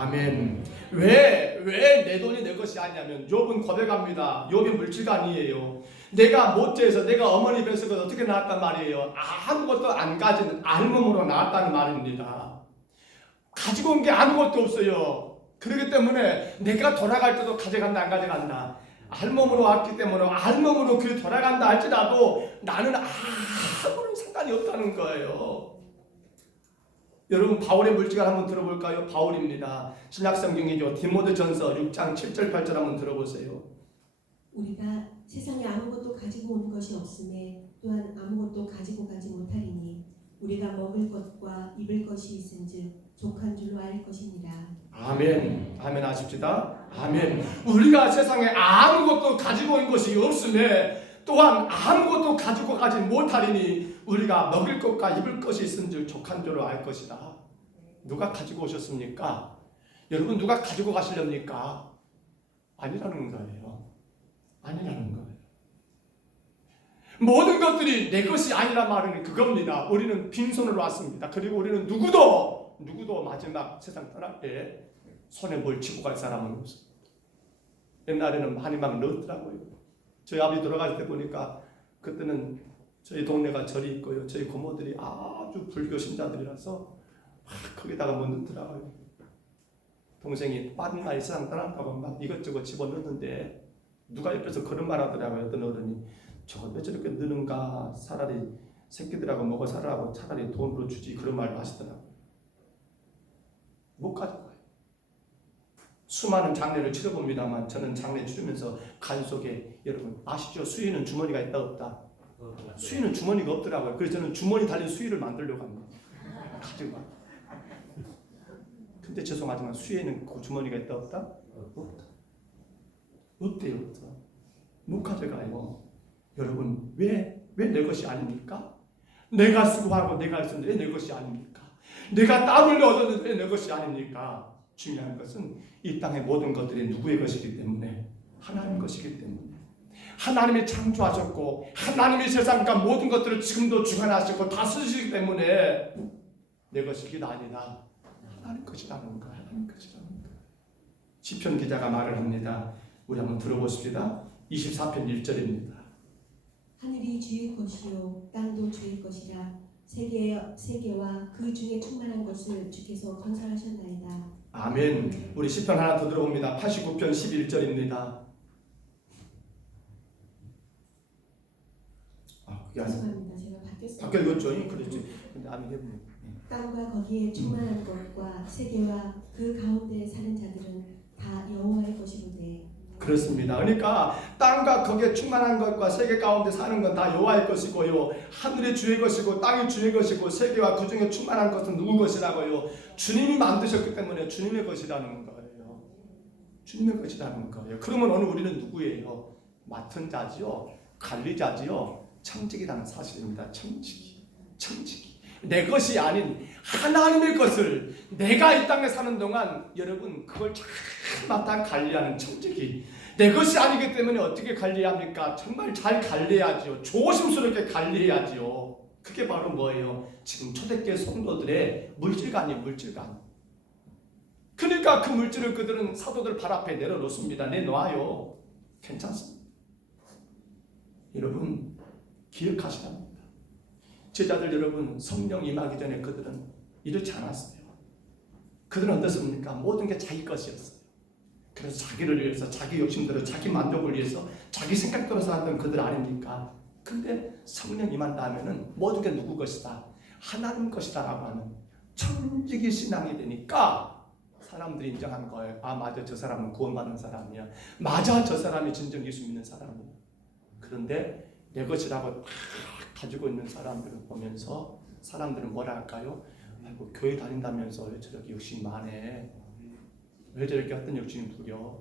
아멘. 왜 내 돈이 내 것이 아니냐면 욥은 고백합니다. 욥이 물질가 아니에요. 내가 모태에서 내가 어머니 뱃속에서 어떻게 나왔단 말이에요. 아무것도 안 가진 알몸으로 나왔다는 말입니다. 가지고 온 게 아무것도 없어요. 그렇기 때문에 내가 돌아갈 때도 가져간다 안 가져간다. 알몸으로 왔기 때문에 알몸으로 그 돌아간다 할지라도 나는 아무런 상관이 없다는 거예요. 여러분 바울의 물질을 한번 들어볼까요? 바울입니다. 신약성경이죠. 디모데전서 6장 7절 8절 한번 들어보세요. 우리가 세상에 아무것도 가지고 온 것이 없음에 또한 아무것도 가지고 가지 못하리니 우리가 먹을 것과 입을 것이 있은즉 족한 줄로 알 것이니라. 아멘. 아멘 하십시다. 아멘. 우리가 세상에 아무것도 가지고 온 것이 없음에 또한 아무것도 가지고 가지 못하리니 우리가 먹을 것과 입을 것이 있은즉 족한 줄로 알 것이다. 누가 가지고 오셨습니까? 여러분 누가 가지고 가시렵니까? 아니라는 거예요. 아니라는 거예요. 모든 것들이 내 것이 아니란 말은 그겁니다. 우리는 빈손으로 왔습니다. 그리고 우리는 누구도 마지막 세상 떠날 때 손에 뭘 쥐고 갈 사람은 없습니다. 옛날에는 많이 막 넣었더라고요. 저희 아버지 돌아갈 때 보니까 그때는 저희 동네가 절이 있고요. 저희 고모들이 아주 불교 신자들이라서 막 거기다가 뭐 넣더라고요. 동생이 빠른 나이 세상 떠난다고 막 이것저것 집어넣는데 누가 옆에서 그런 말 하더라고요. 어떤 어른이 저걸 왜 저렇게 넣는가, 차라리 새끼들하고 먹어 살라고 차라리 돈으로 주지, 그런 말을 하시더라고요. 못 가져가요. 수많은 장례를 치러봅니다만 저는 장례 치르면서 간 속에 여러분 아시죠? 수의는 주머니가 있다 없다? 수의는 주머니가 없더라고요. 그래서 저는 주머니 달린 수의를 만들려고 합니다. 가지고 가. 근데 죄송하지만 수의에는 그 주머니가 있다 없다? 없다. 없대요. 없다. 못 가져가요. 여러분 왜 내 것이 아닙니까? 내가 수고하고 내가 했는데 왜 내 것이 아닙니까? 내가 땀 흘려 얻었는데 왜 내 것이 아닙니까? 중요한 것은 이 땅의 모든 것들이 누구의 것이기 때문에 하나님 것이기 때문에 하나님이 창조하셨고 하나님이 세상과 모든 것들을 지금도 주관하시고 다스리시기 때문에 내 것이기도 아니다. 하나님 것이라는 거야. 하나님 것이라는 거야. 시편 기자가 말을 합니다. 우리 한번 들어보십시다. 24편 1절입니다. 하늘이 주의 것이요 땅도 주의 것이라 세계와 그 중에 충만한 것을 주께서 건설하셨나이다. 아멘. 우리 시편 하나 더 들어봅니다. 89편 11절입니다. 죄송합니다. 제가 바뀌었어요. 바뀌어 읽었죠? 그렇지. 아멘 해보면. 땅과 거기에 충만한 것과 세계와 그 가운데 사는 자들은 다 여호와의 것이로되. 그렇습니다. 그러니까 땅과 거기에 충만한 것과 세계 가운데 사는 건 다 여호와의 것이고요. 하늘이 주의 것이고 땅이 주의 것이고 세계와 그 중에 충만한 것은 누구 것이라고요? 주님이 만드셨기 때문에 주님의 것이라는 거예요. 주님의 것이라는 거예요. 그러면 오늘 우리는 누구예요? 맡은 자지요. 관리자지요. 청직이라는 사실입니다. 청직이. 내 것이 아닌 하나님의 것을 내가 이 땅에 사는 동안 여러분 그걸 잘 맡아 관리하는 청직이 내 것이 아니기 때문에 어떻게 관리해야 합니까? 정말 잘 관리해야지요. 조심스럽게 관리해야지요. 그게 바로 뭐예요? 지금 초대교회 성도들의 물질관이에요. 물질관. 그러니까 그 물질을 그들은 사도들 발 앞에 내려놓습니다. 내놓아요. 괜찮습니다. 여러분 기억하셔야 합니다. 제자들 여러분 성령 임하기 전에 그들은 이렇지 않았어요. 그들은 어떻습니까? 모든 게 자기 것이었어요. 그래서 자기를 위해서 자기 욕심대로 자기 만족을 위해서 자기 생각대로 살았던 그들 아닙니까? 근데 성령 임한다 하면은 모든 게 누구 것이다? 하나님 것이다 라고 하는 청지기 신앙이 되니까 사람들이 인정한 거예요. 아 맞아, 저 사람은 구원받는 사람이야. 맞아, 저 사람이 진정 예수 믿는 사람이야. 그런데 내 것이라고 가지고 있는 사람들을 보면서 사람들은 뭐라 할까요? 아이고, 교회 다닌다면서 왜 저렇게 욕심이 많해? 왜 저렇게 어떤 욕심이 부려?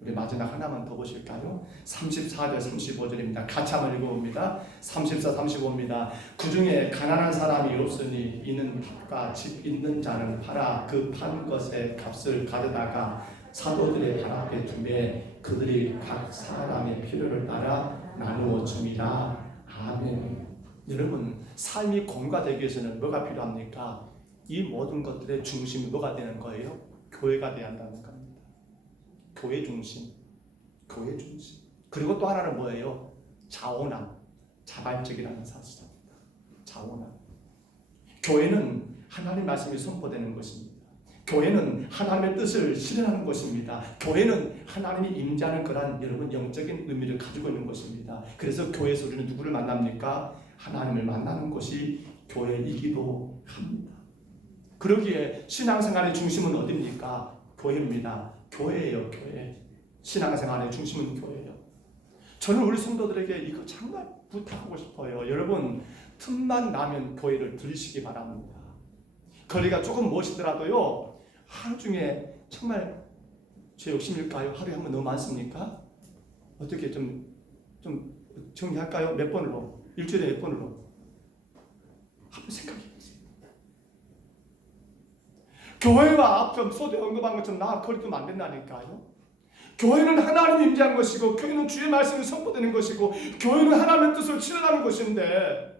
우리 마지막 하나만 더 보실까요? 34절 35절입니다. 같이 한번 읽어봅니다. 34, 35입니다. 그 중에 가난한 사람이 없으니 이는 밭과 집 있는 자는 팔아 그 판 것의 값을 가져다가 사도들의 발 앞에 두매 그들이 각 사람의 필요를 따라 나누어 줍니다. 아멘. 여러분 삶이 공과되기 위해서는 뭐가 필요합니까? 이 모든 것들의 중심이 뭐가 되는 거예요? 교회가 돼야 한다는 겁니다. 교회 중심, 교회 중심. 그리고 또 하나는 뭐예요? 자원함, 자발적이라는 사실입니다. 자원함. 교회는 하나님의 말씀이 선포되는 것입니다. 교회는 하나님의 뜻을 실현하는 것입니다. 교회는 하나님이 임재하는 그런 여러분 영적인 의미를 가지고 있는 것입니다. 그래서 교회에서 우리는 누구를 만납니까? 하나님을 만나는 것이 교회이기도 합니다. 그러기에 신앙생활의 중심은 어디입니까? 교회입니다. 교회예요, 교회. 신앙생활의 중심은 교회예요. 저는 우리 성도들에게 이거 정말 부탁하고 싶어요. 여러분, 틈만 나면 교회를 들리시기 바랍니다. 거리가 조금 멀시더라도요, 하루 중에 정말 제 욕심일까요? 하루에 한 번 너무 많습니까? 어떻게 좀 정리할까요? 몇 번으로? 일주일에 몇 번으로? 한번 생각해 보세요. 교회와 앞서 소대 언급한 것처럼 나 거리 두면 안 된다니까요. 교회는 하나님 임재한 것이고, 교회는 주의 말씀이 선포되는 것이고, 교회는 하나님의 뜻을 실현하는 것인데,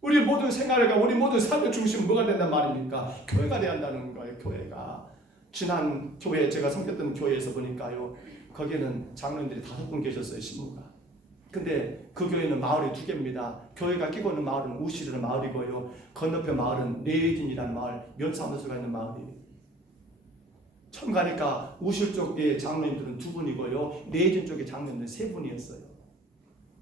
우리 모든 생활과 우리 모든 삶의 중심은 뭐가 된단 말입니까? 교회가 돼야 한다는 거예요. 교회가. 지난 교회 제가 섬겼던 교회에서 보니까요, 거기에는 장로님들이 5분 계셨어요. 신부가. 근데 그 교회는 마을이 2개입니다. 교회가 끼고 있는 마을은 우시르는 마을이고요, 건너편 마을은 내진이라는 마을, 면사무소가 있는 마을이에요. 처음 가니까 우실 쪽의 장로님들은 2분이고요, 내진 쪽의 장로님들은 3분이었어요.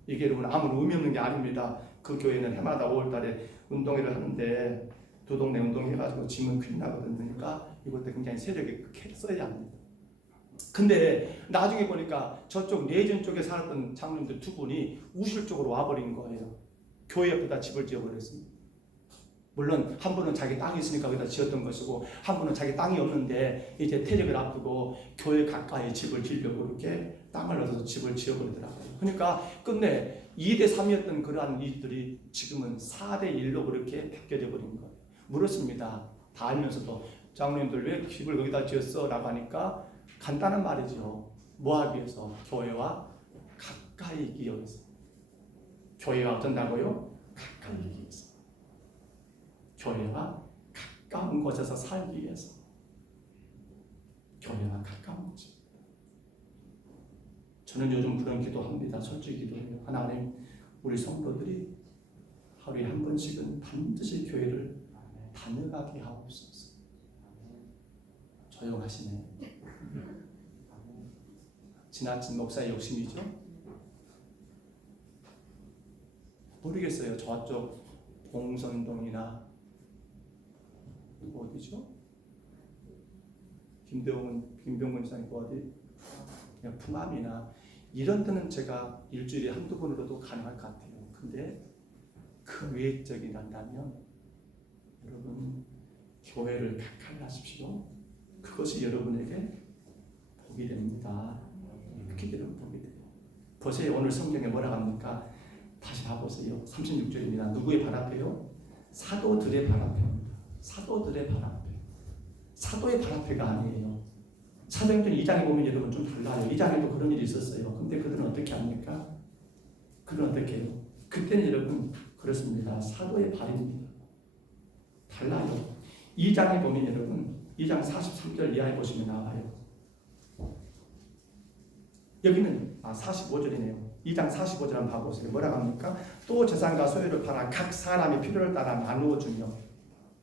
이게 여러분 아무 의미 없는 게 아닙니다. 그 교회는 해마다 5월달에 운동회를 하는데 두 동네 운동해가지고 지면 큰일 나거든요. 그러니까 이것도 굉장히 세력이 크게 써야 합니다. 근데 나중에 보니까 저쪽 내전 쪽에 살았던 장로님들 2분이 우실 쪽으로 와버린 거예요. 교회 옆에다 집을 지어버렸습니다. 물론 한 분은 자기 땅이 있으니까 거기다 지었던 것이고, 한 분은 자기 땅이 없는데 이제 퇴직을 앞두고 교회 가까이 집을 지으려고 그렇게 땅을 얻어서 집을 지어버리더라고요. 그러니까 끝내 2대3이었던 그러한 일들이 지금은 4대1로 그렇게 바뀌어져 버린 거예요. 물었습니다. 다 알면서도 장로님들 왜 집을 거기다 지었어? 라고 하니까 간단한 말이죠. 뭐 하기 위해서? 교회와 가까이 있기 위해서. 교회와 어쩐다고요? 가까이 있기 위해서. 교회와 가까운 곳에서 살기 위해서. 교회와 가까운 곳. 저는 요즘 그런 기도합니다. 솔직히 기도해요. 하나님, 우리 성도들이 하루에 한 번씩은 반드시 교회를 다녀가게 하옵소서. 조용하시네. 지나친 목사의 욕심이죠? 모르겠어요. 저쪽 봉선동이나 어디죠? 김병문 사님 어디? 그냥 풍암이나 이런 데는 제가 일주일에 1~2번으로도 가능할 것 같아요. 근데 그 외적이 난다면 여러분 교회를 가까이 하십시오. 그것이 여러분에게 복이 됩니다. 그렇게 되면 복이 돼요. 보세요. 오늘 성경에 뭐라고 합니까? 다시 봐보세요. 36절입니다. 누구의 발 앞에요? 사도들의 발 앞에입니다. 사도들의 발 앞에. 사도의 발 앞에가 아니에요. 사도행전 2장에 보면 여러분 좀 달라요. 2장에도 그런 일이 있었어요. 근데 그들은 어떻게 합니까? 그들은 어떻게 해요? 그때는 여러분 그렇습니다. 사도의 발입니다. 달라요. 2장에 보면 여러분 2장 43절 이하에 보시면 나와요. 여기는 45절이네요. 2장 45절 한번 봐보세요. 뭐라고 합니까? 또 재산과 소유를 팔아 각 사람의 필요를 따라 나누어 주며.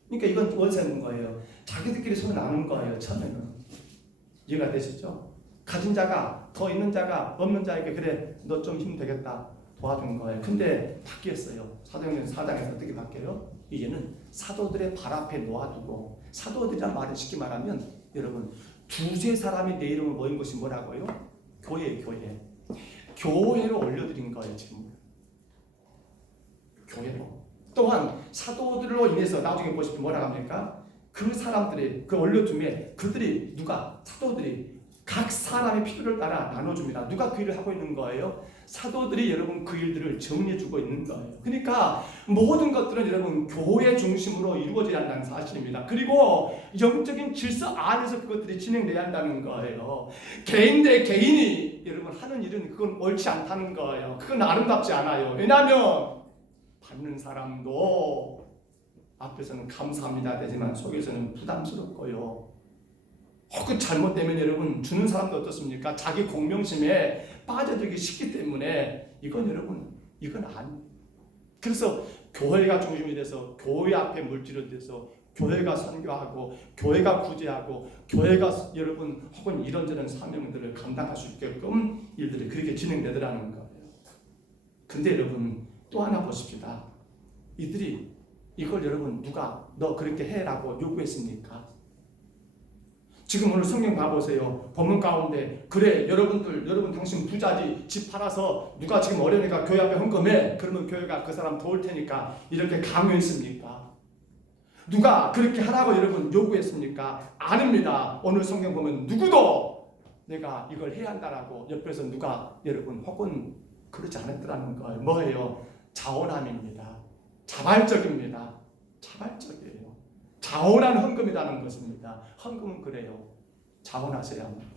그러니까 이건 원세는 거예요. 자기들끼리 서로 나누는 거예요. 처음에는. 이해가 되시죠? 가진 자가 더 있는 자가 없는 자에게 그래 너 좀 힘 되겠다 도와준 거예요. 근데 바뀌었어요. 사도행전 4장에서 어떻게 바뀌어요? 이제는 사도들의 발 앞에 놓아두고, 사도들이란 말을 쉽게 말하면 여러분 2~3사람이 내 이름을 모인 것이 뭐라고요? 교회예요. 교회. 교회로 올려드린 거예요. 지금 교회로. 또한 사도들로 인해서 나중에 보시면 뭐라고 합니까? 그 사람들이 그 올려둠에 그들이 누가? 사도들이 각 사람의 필요를 따라 나눠줍니다. 누가 그 일을 하고 있는 거예요? 사도들이 여러분 그 일들을 정리해주고 있는 거예요. 그러니까 모든 것들은 여러분 교회 중심으로 이루어져야 한다는 사실입니다. 그리고 영적인 질서 안에서 그것들이 진행돼야 한다는 거예요. 개인 대 개인이 여러분 하는 일은 그건 옳지 않다는 거예요. 그건 아름답지 않아요. 왜냐하면 받는 사람도 앞에서는 감사합니다 되지만 속에서는 부담스럽고요. 혹은 잘못되면 여러분 주는 사람도 어떻습니까? 자기 공명심에 빠져들기 쉽기 때문에 이건 여러분 이건 아니에요. 그래서 교회가 중심이 돼서 교회 앞에 물질을 대서 교회가 선교하고 교회가 구제하고 교회가 여러분 혹은 이런저런 사명들을 감당할 수 있게끔 일들이 그렇게 진행되더라는 거예요. 근데 여러분 또 하나 보십시다. 이들이 이걸 여러분 누가 너 그렇게 해라고 요구했습니까? 지금 오늘 성경 봐보세요. 본문 가운데 그래 여러분 당신 부자지 집 팔아서 누가 지금 어려우니까 교회 앞에 헌금해. 그러면 교회가 그 사람 도울 테니까 이렇게 강요했습니까? 누가 그렇게 하라고 여러분 요구했습니까? 아닙니다. 오늘 성경 보면 누구도 내가 이걸 해야 한다라고 옆에서 누가 여러분 혹은 그러지 않았더라는 거예요. 뭐예요? 자원함입니다. 자발적입니다. 자발적이에요. 자원한 헌금이라는 것입니다. 헌금은 그래요. 자원하셔야 합니다.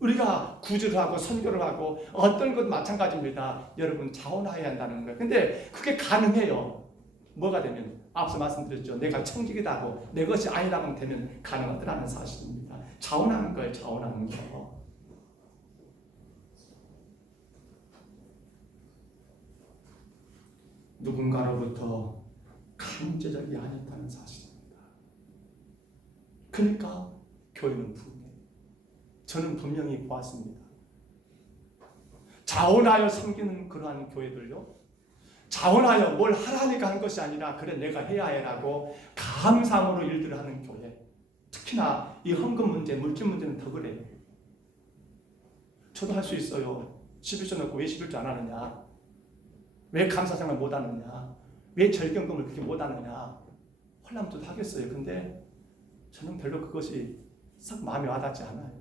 우리가 구제를 하고 선교를 하고 어떤 것 마찬가지입니다. 여러분 자원해야 한다는 거예요. 근데 그게 가능해요. 뭐가 되면 앞서 말씀드렸죠. 내가 청직이다고 내 것이 아니라고 되면 가능하더라는 사실입니다. 자원하는 거예요. 자원하는 거. 누군가로부터 강제적이 아니었다는 사실입니다. 그러니까 교회는 분명해요. 저는 분명히 보았습니다. 자원하여 섬기는 그러한 교회들요. 자원하여 뭘 하라니까 한 것이 아니라 그래 내가 해야 해라고 감사함으로 일들을 하는 교회. 특히나 이 헌금 문제, 물질 문제는 더 그래요. 저도 할 수 있어요. 11조 넣고 왜 11조 안 하느냐? 왜 감사생활 못 하느냐? 왜 절경금을 그렇게 못 하느냐? 헐남도 하겠어요. 근데 저는 별로 그것이 썩 마음에 와닿지 않아요.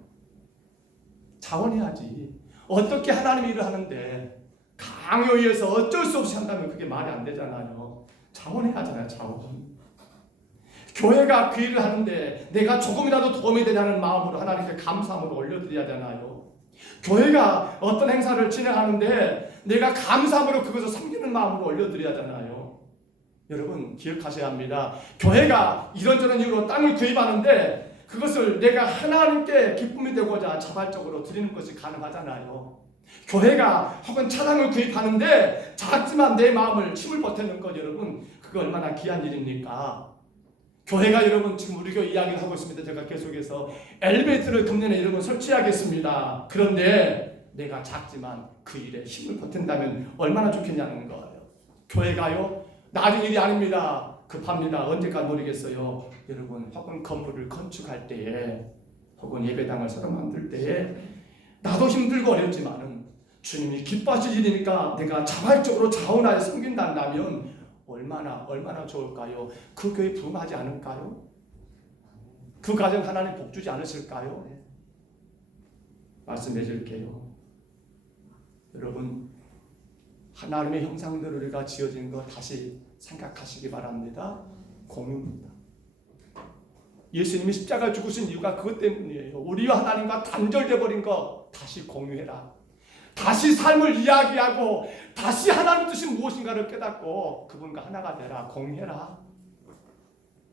자원해야지. 어떻게 하나님 일을 하는데 강요에 의해서 어쩔 수 없이 한다면 그게 말이 안 되잖아요. 자원해야 하잖아요. 자원. 교회가 그 일을 하는데 내가 조금이라도 도움이 되냐는 마음으로 하나님께 감사함으로 올려드려야 되나요? 교회가 어떤 행사를 진행하는데 내가 감사함으로 그것을 섬기는 마음으로 올려드려야 하잖아요. 여러분 기억하셔야 합니다. 교회가 이런저런 이유로 땅을 구입하는데 그것을 내가 하나님께 기쁨이 되고자 자발적으로 드리는 것이 가능하잖아요. 교회가 혹은 차량을 구입하는데 작지만 내 마음을 힘을 보태는 것 여러분 그거 얼마나 귀한 일입니까? 교회가 여러분 지금 우리 교회 이야기를 하고 있습니다. 제가 계속해서 엘리베이터를 금년에 여러분 설치하겠습니다. 그런데 내가 작지만 그 일에 힘을 보탠다면 얼마나 좋겠냐는 거예요. 교회가요 낮은 일이 아닙니다. 급합니다. 언제까지 모르겠어요. 여러분 혹은 건물을 건축할 때에 혹은 예배당을 새로 만들 때에 나도 힘들고 어렵지만은 주님이 기뻐하실 일이니까 내가 자발적으로 자원하여 섬긴다면 얼마나 좋을까요? 그 교회 부흥하지 않을까요? 그 가정 하나님 복 주지 않으실까요? 말씀해 줄게요. 여러분 하나님의 형상대로 우리가 지어진 거 다시 생각하시기 바랍니다. 공유입니다. 예수님이 십자가 죽으신 이유가 그것 때문이에요. 우리와 하나님과 단절돼 버린 거 다시 공유해라. 다시 삶을 이야기하고 다시 하나님 뜻이 무엇인가를 깨닫고 그분과 하나가 되라. 공유해라.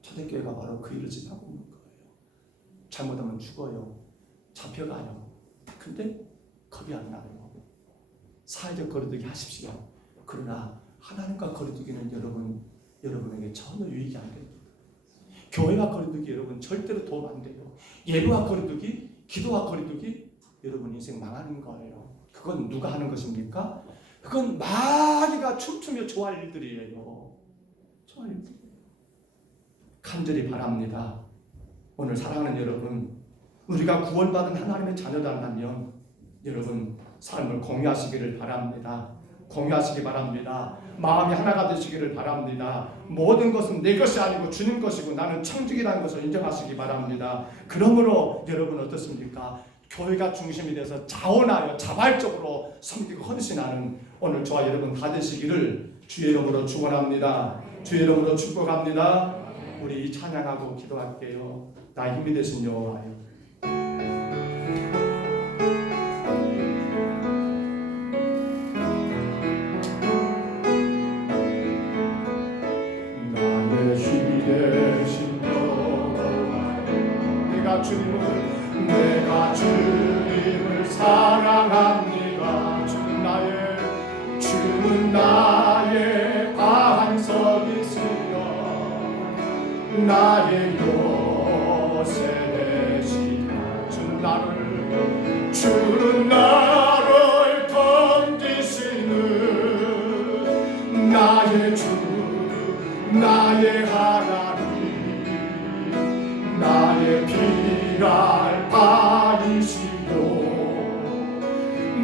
초대교회가 바로 그 일을 지금 하고 있는 거예요. 잘못하면 죽어요. 잡혀가요. 근데 겁이 안 나요. 사회적 거리두기 하십시오. 그러나 하나님과 거리두기는 여러분에게 전혀 유익이 안 됩니다. 교회와 거리두기 여러분 절대로 도움 안 돼요. 예배와 거리두기, 기도와 거리두기 여러분 인생 망하는 거예요. 그건 누가 하는 것입니까? 그건 마귀가 춤추며 좋아할 일들이에요. 좋아할 일들. 간절히 바랍니다. 오늘 사랑하는 여러분, 우리가 구원받은 하나님의 자녀라면 여러분 삶을 공유하시기를 바랍니다. 공유하시기 바랍니다. 마음이 하나가 되시기를 바랍니다. 모든 것은 내 것이 아니고 주님 것이고 나는 청직이라는 것을 인정하시기 바랍니다. 그러므로 여러분 어떻습니까? 교회가 중심이 돼서 자원하여 자발적으로 섬기고 헌신하는 오늘 저와 여러분 다 되시기를 주의 이름으로 축원합니다. 주의 이름으로 축복합니다. 우리 찬양하고 기도할게요. 나 힘이 되신 여호와여. 나의 내가 주님을 사랑합니다. 주는 나의 반석이시여 나의 요새 되시라. 주는 나를 던지시는 나의 주 나의 하나님 나의 피할 바이시요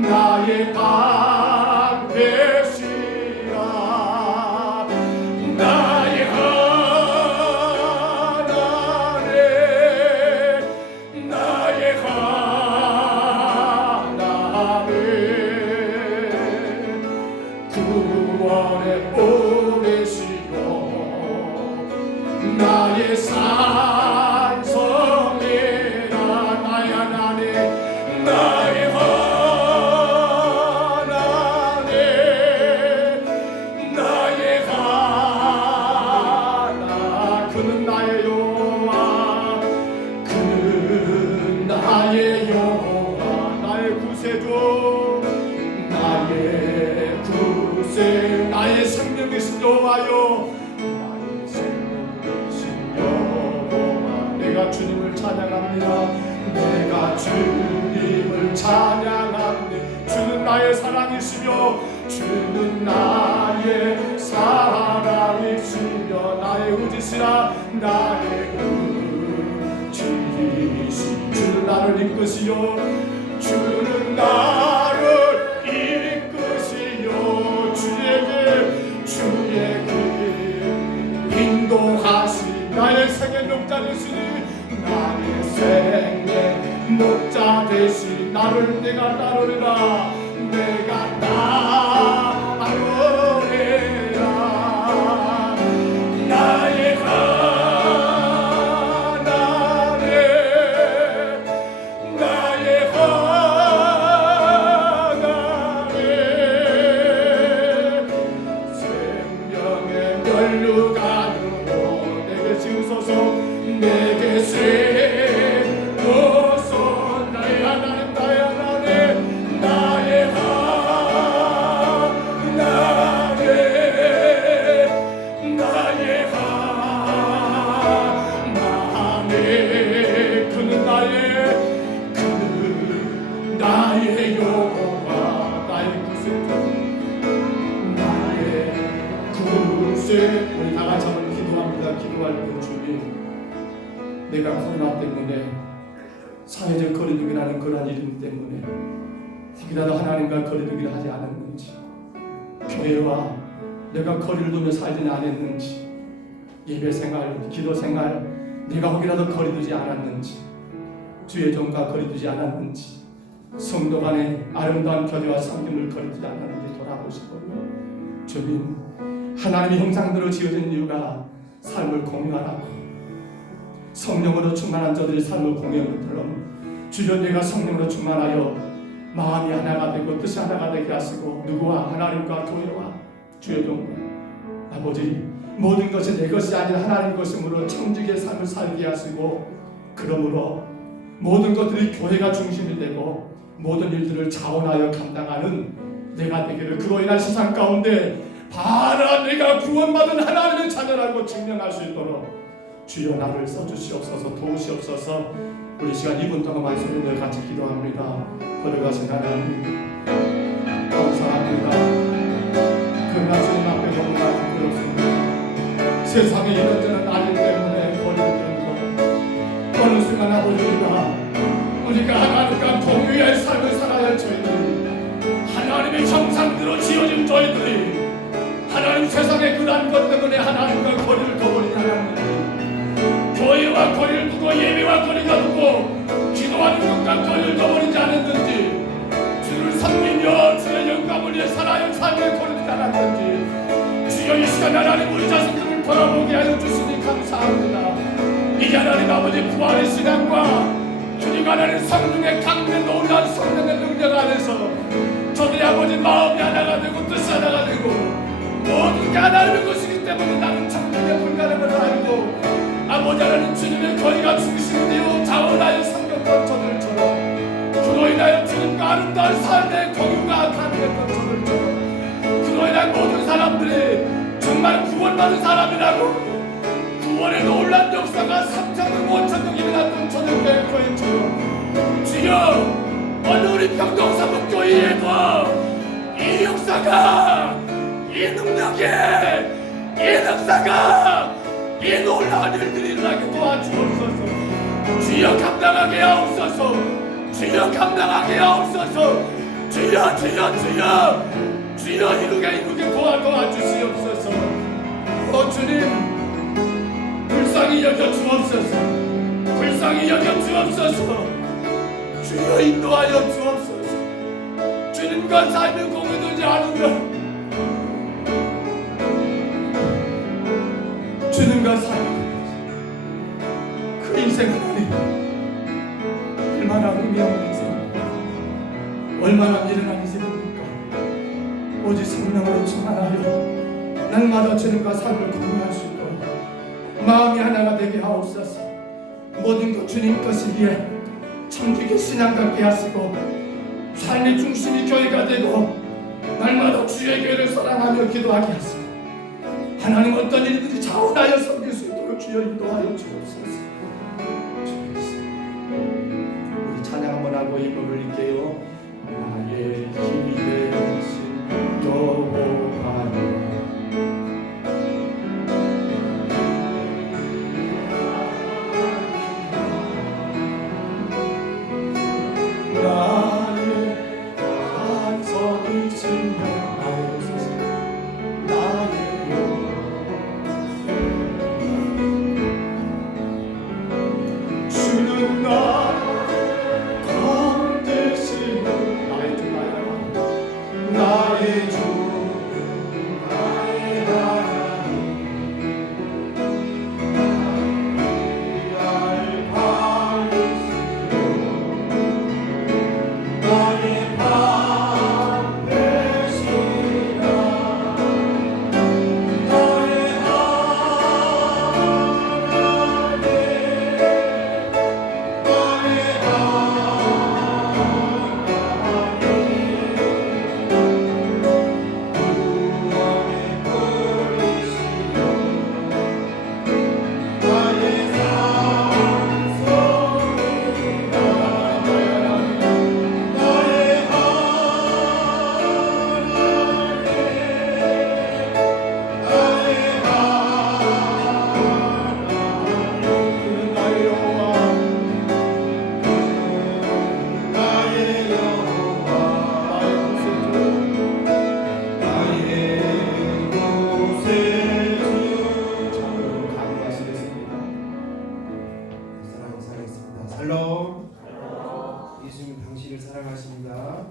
나의 방 되시라. 나의 하나님 나의 하나님 구원의 오래시요 나의 산성이라. 나의 하나님 나의 하나님 나의 하나 그는 나의 여호와 그는 나의 여호와 나의 구세주 나의 구세 나의 생명이신 여호와여 주님을 찬양합니다. 내가 주님을 찬양합니다. 주는 나의 사랑이시며 주는 나의 사랑이시며 나의 의지시라. 나의 의지시 주는 나를 이끄시요 주는 나를 이끄시요 주의 길 인도하시 나의 생의 목자 되시니 나의 생의 목자 되시 나를 내가 따르리라. 내가 따르리라. 나의 하나님 나의 하나님 생명의 면류관으로 내게 지으소서 내게 세워서 나의 하나님 나의 하나님 나의 하나님 나의 하나님 그는 나의 여호와 나의 구세주 나의 구세. 우리 다 같이 한번 기도합니다. 기도할 때 주님 내가 코로나 때문에 사회적 거리두기라는 그러한 이름 때문에 혹이라도 하나님과 거리두기를 하지 않았는지 교회와 내가 거리를 두며 살지 않았는지 예배생활, 기도생활 내가 혹이라도 거리두지 않았는지 주의 종과 거리두지 않았는지 성도 간의 아름다운 교제와 섬김을 거리두지 않았는지 돌아보시고요. 주님 하나님의 형상대로 지어진 이유가 삶을 공유하라고 성령으로 충만한 저들의 삶을 공유하는 것처럼 주여 내가 성령으로 충만하여 마음이 하나가 되고 뜻이 하나가 되게 하시고 누구와 하나님과 교회와 주의 종과 아버지 모든 것이 내 것이 아니라 하나님 것이므로 청지기의 삶을 살게 하시고 그러므로 모든 것들이 교회가 중심이 되고 모든 일들을 자원하여 감당하는 내가 되기를 그로 인한 세상 가운데 바라 내가 구원받은 하나님의 자녀라고 증명할 수 있도록 주여 나를 써주시옵소서 도우시옵소서. 우리 시간 2분 동안 말씀을 늘 같이 기도합니다. 걸어가신 하나님 감사합니다. 그러나 주님 앞에 너무나 부끄럽습니다. 세상에 이런저런 나일 때문에 거리를 두는 것 어느 순간 우리가 하나님과 공유의 삶을 살아야 할 저희들이 하나님의 형상대로 지어진 저희들이 하나님 세상의 그러한 것 때문에 하나님과 거리를 둬버린 하나님 교회와 거리를 두고 예배와 거리가 두고 기도하는 것과 거리를 둬버리지 않았는지 주를 섬기며 주의 영광을 위해 살아야 삶을 거리지 않았는지 주여 이 시간 하나님 우리 자신들을 돌아보게 하여 주시니 감사합니다. 이제 하나님 아버지 부활의 신앙과 주님 하나님 성령의 강대 놀라운 성령의 능력 안에서 저들의 아버지 마음이 하나가 되고 뜻이 하나가 되고 모든 게 하나님의 것이기 때문에 나는 천국에 불가능을 알고 아버지 하나님 주님의 거리가 중심이 되어 자원하고 구원받은 사람이라고 구원의 놀란 역사가 3천명 5천명 일어났던 초대교회 주여 오늘 우리 평동사목교회에도 이 역사가 이 능력이 이 역사가 이 놀라운 일들이 일어나게 도와주옵소서. 주여 감당하게 하옵소서. 주여 감당하게 하옵소서. 주여 주여 주여 주여 이루게 도와주시옵소서. 오 주님 불쌍히 여겨 주옵소서. 불쌍히 여겨 주옵소서. 주여 인도하여 주옵소서. 주님과 삶을 공유되지 않으면 주님과 삶을 그 인생은 얼마나 의미 없는 인생, 얼마나 미련한 인생입니까? 오직 성령으로 충만하여 날마다 주님과 삶을 공유할 수 있도록 마음이 하나가 되게 하옵소서. 모든 것 주님 것이기에 청지기 신앙 갖게 하시고 삶의 중심이 교회가 되고 날마다 주의 교회를 사랑하며 기도하게 하시고 하나님 어떤 일들이 자원하여 섬길 수 있도록 주여 인도하여 주옵소서. 우리 찬양 한번 하고 이 곡을 읽게요. 나의 힘이 되신 여호와여 예수님 당신을 사랑하십니다.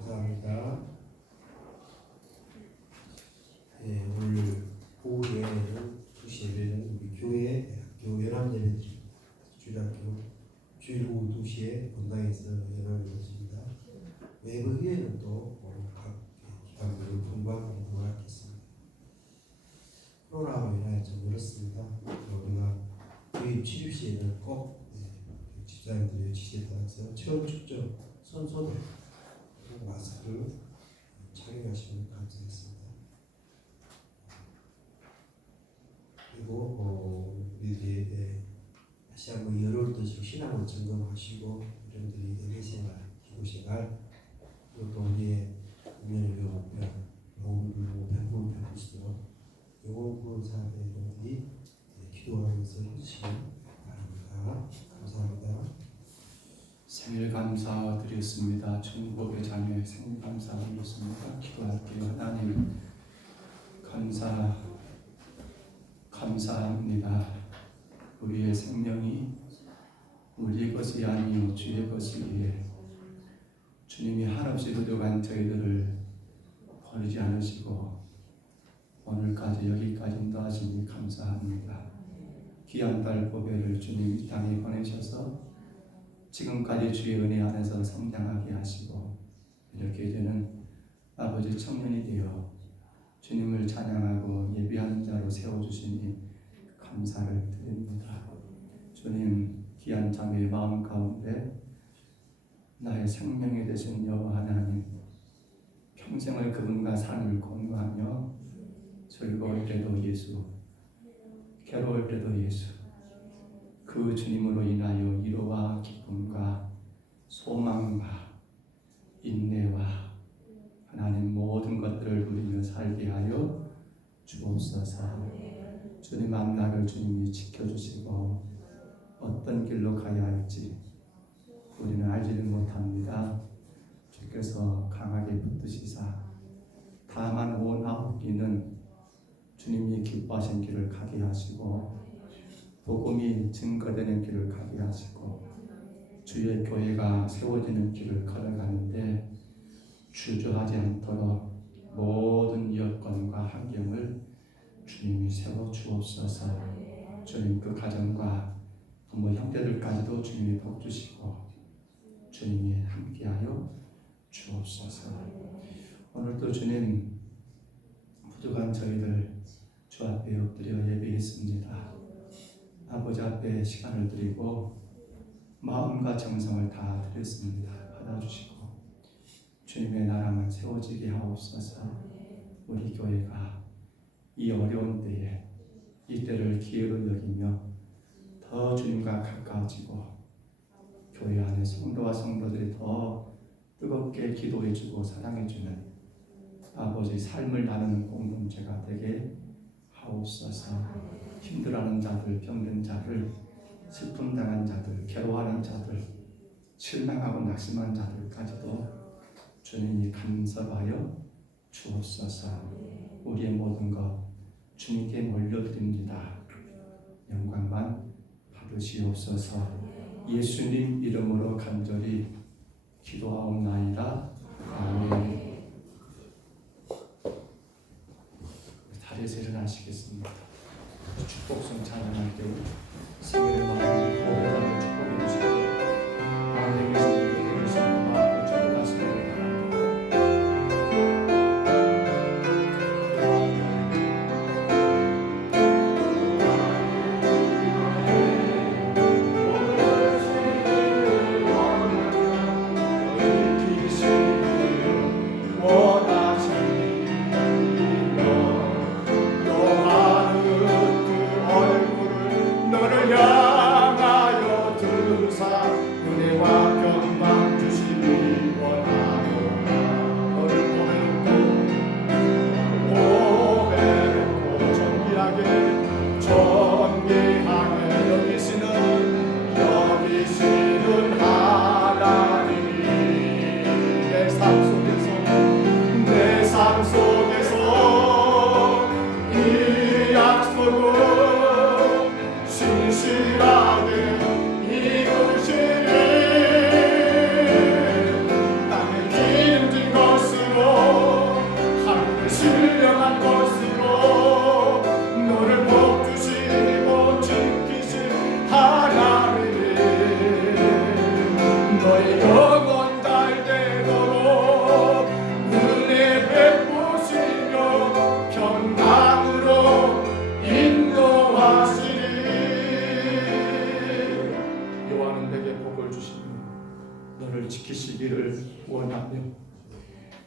감사합니다. 오늘 오후에 2시 예배는 우리 교회 대학교 연합 예배드립니다. 주일학교 주일 오후 2시에 본당에서 연합 예배드립니다. 외부 후에는 또 각 기관별로 분반 공부를 하겠습니다. 코로나로 인하여 좀 어렵습니다. 우리가 교회 치료 시에는 꼭 집사님들의 지시에 따라서 체온 측정, 손소독, 마스크를 착용하시면 감사하겠습니다. 그리고 우리들이 다시 한번 열흘 더 신앙을 점검하시고 여러분들이 예배생활, 기도생활, 그리고 또 우리의 운명의 목표, 도움을 베풀 수 있도록 영혼구원사 여러분들이 기도하면서 해주시기 바랍니다. 감사합니다. 생일 감사드렸습니다. 천국의 자녀의 생일 감사드렸습니다. 기도할게요. 하나님 감사합니다. 우리의 생명이 우리의 것이 아니요 주의 것이기에 주님이 한없이 부족한 저희들을 버리지 않으시고 오늘까지 여기까지 인도하시니 감사합니다. 귀한 딸 보배를 주님 이 땅에 보내셔서 지금까지 주의 은혜 안에서 성장하게 하시고 이렇게 이제는 아버지 청년이 되어 주님을 찬양하고 예배하는 자로 세워주시니 감사를 드립니다. 주님 귀한 자매의 마음 가운데 나의 생명이 되신 여호와 하나님 평생을 그분과 삶을 공유하며 즐거울 때도 예수, 괴로울 때도 예수, 그 주님으로 인하여 위로와 기쁨과 소망과 인내와 하나님 모든 것들을 누리며 살게 하여 주옵소서. 주님 앞날을 주님이 지켜주시고 어떤 길로 가야 할지 우리는 알지는 못합니다. 주께서 강하게 붙드시사 다만 원하옵기는 주님이 기뻐하신 길을 가게 하시고 복음이 증거되는 길을 가게 하시고 주의 교회가 세워지는 길을 걸어가는데 주저하지 않도록 모든 여건과 환경을 주님이 세워 주옵소서. 주님 그 가정과 부모 형제들까지도 주님이 복 주시고 주님이 함께하여 주옵소서. 오늘도 주님 부족한 저희들 주 앞에 엎드려 예배했습니다. 아버지 앞에 시간을 드리고 마음과 정성을 다 드렸습니다. 받아주시고 주님의 나라만 세워지게 하옵소서. 우리 교회가 이 어려운 때에 이 때를 기회로 여기며 더 주님과 가까워지고 교회 안에 성도와 성도들이 더 뜨겁게 기도해주고 사랑해주는 아버지 삶을 나누는 공동체가 되게 하옵소서. 힘들어하는 자들, 병든 자들, 슬픔 당한 자들, 괴로워하는 자들, 실망하고 낙심한 자들까지도 주님이 간섭하여 주옵소서. 우리의 모든 것 주님께 몰려드립니다. 영광만 받으시옵소서. 예수님 이름으로 간절히 기도하옵나이다. 아멘. 자리에서 일어나시겠습니다. 축복성 찬양할 때 생일의 마음을 보호하는 축복해 주시고 마음에 계신 분들에게 계신 마음을 축복하시기를 바랍니다.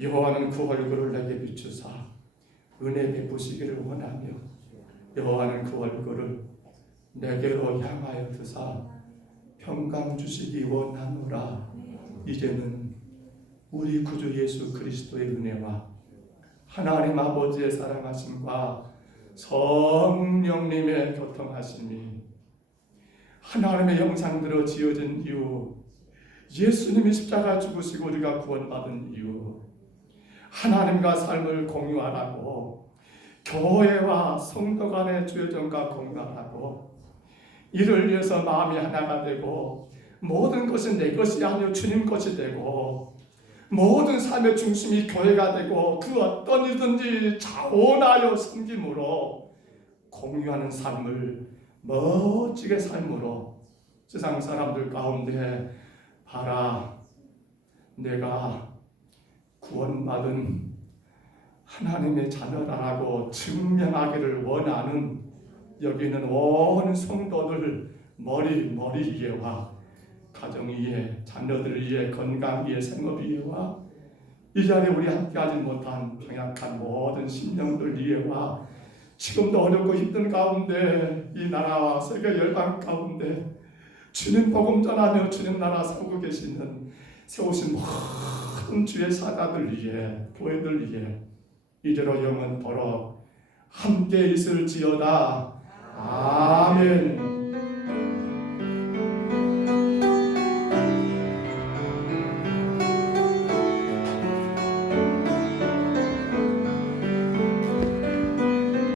여호와는 그 얼굴을 내게 비추사 은혜 베푸시기를 원하며 여호와는 그 얼굴을 내게로 향하여 드사 평강 주시기 원하노라. 이제는 우리 구주 예수 그리스도의 은혜와 하나님 아버지의 사랑하심과 성령님의 교통하심이 하나님의 형상대로 지어진 이유, 예수님이 십자가 죽으시고 우리가 구원받은 이유, 하나님과 삶을 공유하라고 교회와 성도 간의 주여정과 공감하고 이를 위해서 마음이 하나가 되고 모든 것은 내 것이 아니요 주님 것이 되고 모든 삶의 중심이 교회가 되고 그 어떤 일든지 자원하여 섬김으로 공유하는 삶을 멋지게 삶으로 세상 사람들 가운데 봐라, 내가 구원받은 하나님의 자녀라고 증명하기를 원하는 여기 있는 온 성도들 머리 위에와 가정 위에, 자녀들 위에, 건강 위에, 생업 위에와 이 자리에 우리 함께하지 못한 병약한 모든 심령들 위에와 지금도 어렵고 힘든 가운데 이 나라와 세계 열방 가운데 주님 복음 전하며 주님 나라 살고 계시는 세우신 모든 주의 사자들 위해 교회들 위해 이제로 영원토록 함께 있을지어다. 아멘.